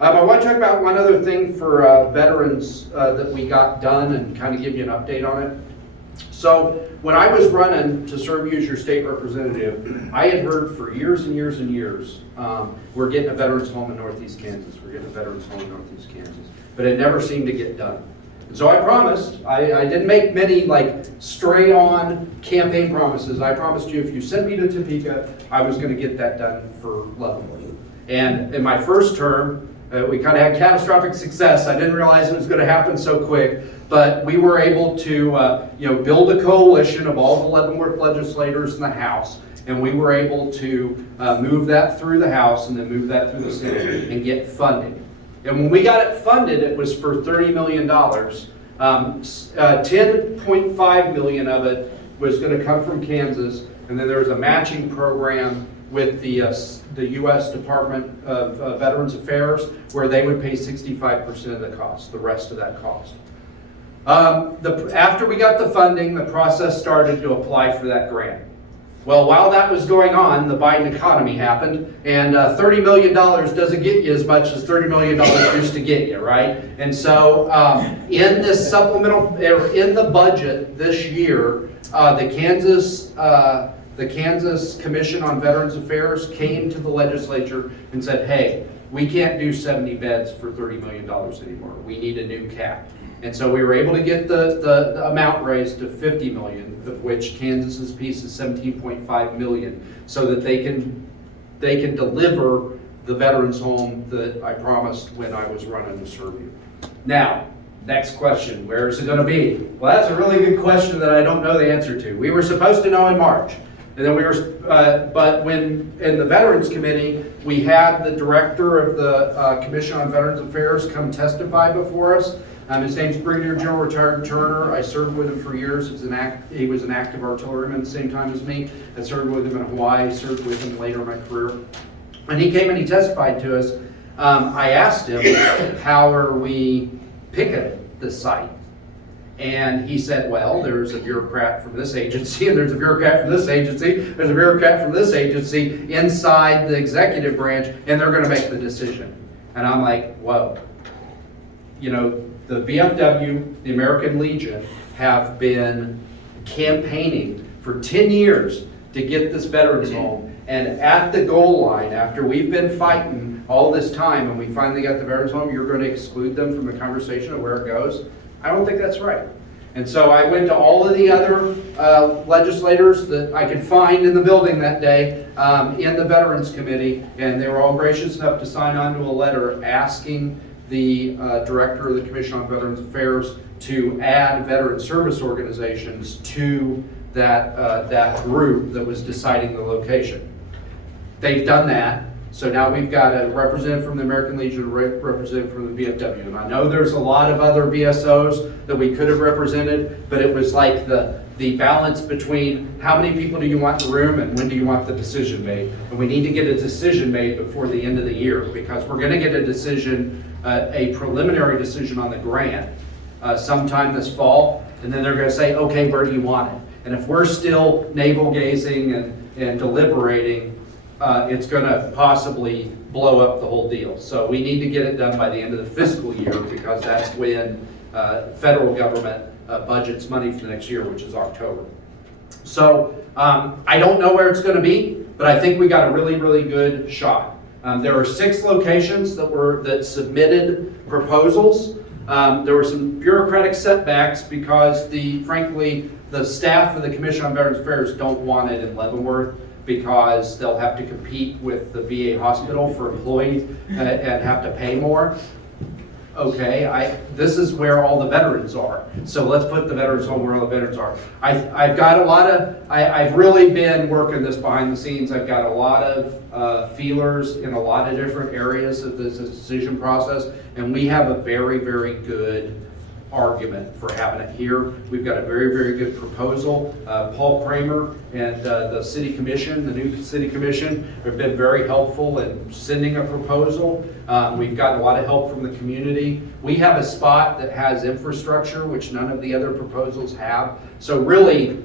I want to talk about one other thing for veterans that we got done and kind of give you an update on it. So when I was running to serve you as your state representative, I had heard for years and years and years, we're getting a veterans home in Northeast Kansas. We're getting a veterans home in Northeast Kansas. But it never seemed to get done. And so I promised, I didn't make many like stray on campaign promises. I promised you if you sent me to Topeka, I was going to get that done for Leavenworth. And in my first term, we kind of had catastrophic success. I didn't realize it was going to happen so quick, but we were able to build a coalition of all the Leavenworth legislators in the House, and we were able to move that through the House and then move that through the Senate and get funding. And when we got it funded, it was for $30 million. 10.5 million of it was going to come from Kansas, and then there was a matching program with the U.S. Department of Veterans Affairs, where they would pay 65% of the cost, the rest of that cost. After we got the funding, the process started to apply for that grant. Well, while that was going on, the Biden economy happened, and $30 million doesn't get you as much as $30 million used to get you, right? And so in this supplemental, in the budget this year, the Kansas Commission on Veterans Affairs came to the legislature and said, hey, we can't do 70 beds for $30 million anymore. We need a new cap. And so we were able to get the amount raised to $50 million, of which Kansas's piece is $17.5 million, so that they can deliver the veterans home that I promised when I was running to serve you. Now, next question, where is it going to be? Well, that's a really good question that I don't know the answer to. We were supposed to know in March. And then but when in the Veterans Committee, we had the director of the Commission on Veterans Affairs come testify before us. His name's Brigadier General Retired Turner. I served with him for years. He was an active artilleryman at the same time as me. I served with him in Hawaii, served with him later in my career. When he came and he testified to us, I asked him, how are we picking the site? And he said, well, there's a bureaucrat from this agency, and there's a bureaucrat from this agency, there's a bureaucrat from this agency inside the executive branch, and they're going to make the decision. And I'm like, whoa. You know, the VFW, the American Legion, have been campaigning for 10 years to get this veterans home. And at the goal line, after we've been fighting all this time and we finally got the veterans home, you're going to exclude them from the conversation of where it goes? I don't think that's right. And so I went to all of the other legislators that I could find in the building that day in the Veterans Committee, and they were all gracious enough to sign on to a letter asking the director of the Commission on Veterans Affairs to add veteran service organizations to that group that was deciding the location. They've done that. So now we've got a representative from the American Legion, a representative from the VFW. And I know there's a lot of other VSOs that we could have represented, but it was like the balance between how many people do you want in the room and when do you want the decision made. And we need to get a decision made before the end of the year, because we're going to get a decision, a preliminary decision on the grant sometime this fall. And then they're going to say, okay, where do you want it? And if we're still navel gazing and deliberating, it's going to possibly blow up the whole deal. So we need to get it done by the end of the fiscal year, because that's when federal government budgets money for the next year, which is October. So I don't know where it's going to be, but I think we got a really, really good shot. There are 6 locations that submitted proposals. There were some bureaucratic setbacks because frankly, the staff of the Commission on Veterans Affairs don't want it in Leavenworth, because they'll have to compete with the VA hospital for employees and have to pay more. Okay, this is where all the veterans are. So let's put the veterans home where all the veterans are. I've really been working this behind the scenes. I've got a lot of feelers in a lot of different areas of this decision process, and we have a very, very good argument for having it here. We've got a very, very good proposal. Paul Kramer and the City Commission, the new City Commission, have been very helpful in sending a proposal. We've gotten a lot of help from the community. We have a spot that has infrastructure, which none of the other proposals have. So really,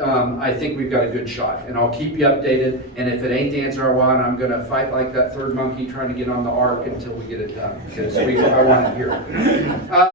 I think we've got a good shot, and I'll keep you updated, and if it ain't the answer I want, I'm gonna fight like that third monkey trying to get on the ark until we get it done, because I want it here.